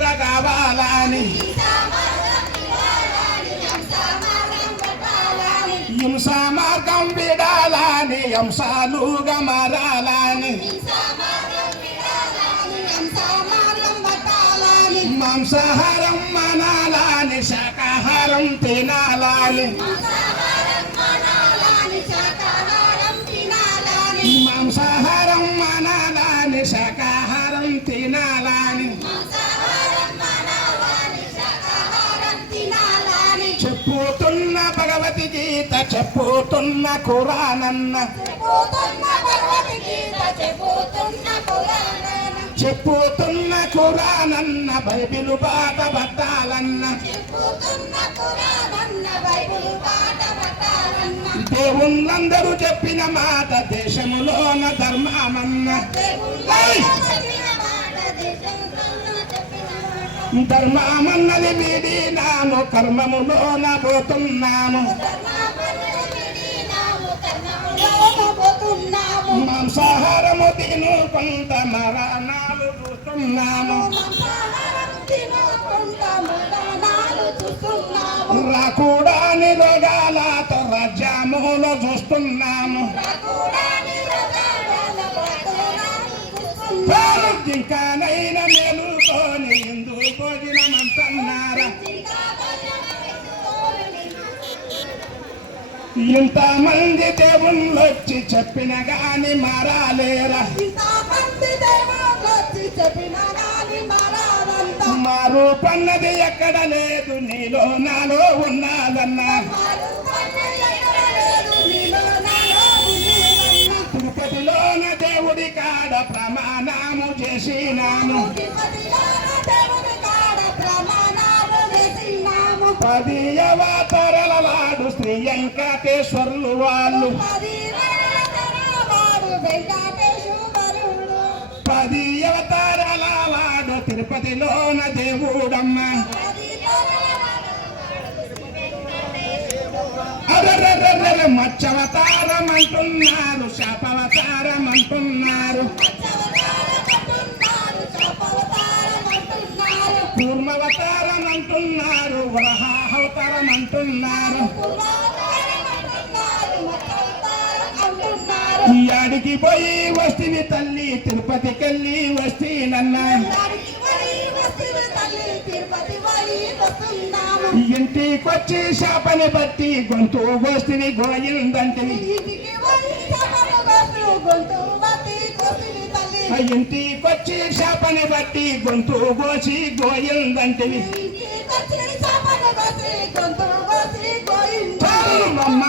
కూడా కావాలని. హింసా మార్గం విడాలని హింసాలుగా మారాలని. మాంసాహారం మనాలని శాకాహారం తినాలని. మాంసాహారం మనాలని శాకాహారం చెప్పుతున్న భగవద్గీత చెప్పుతున్న ఖురానన్న. చెప్పుతున్న ఖురానన్న బైబిలు బాట పట్టాలన్న. దేవుళ్ళందరూ చెప్పిన మాట దేశములోన ధర్మమన్న ధర్మమన్నది వీడినాము కర్మములోన పోతున్నాము. మాంసాహారము తిను కొంత మరణాలు చూస్తున్నాము. రాకూడాని రోగాలతో రాజ్యాములో చూస్తున్నాము. ఇంతమంది దేవుళ్ళు వచ్చి చెప్పిన గాని మారాలేరా? మారు పన్నది ఎక్కడ లేదు నీలో నాలో ఉన్నదన్నా. కాడ ప్రమాణము చేసినాము. పదియవ అవతారాల వాడు శ్రీ వెంకటేశ్వర్లు వాళ్ళు. పదియవ అవతారాల వాడు తిరుపతిలోన దేవుడమ్మ. అర్రర్రర్రర్ర మత్స్యవతారం అంటున్నారు శాపవతారం కూర్మవతారం అంటున్నారు వరహావతారం అంటున్నారు ఈ అడిగి పోయి వస్తిని తల్లి తిరుపతికెళ్ళి వస్తీనన్నా. ఇంటికొచ్చి శాపని బట్టి గొంతు వస్తిని గోయిందంటిని ఇంటికొచ్చి శాపని బట్టి గొంతు కోసి గోయిందంటివి. అమ్మ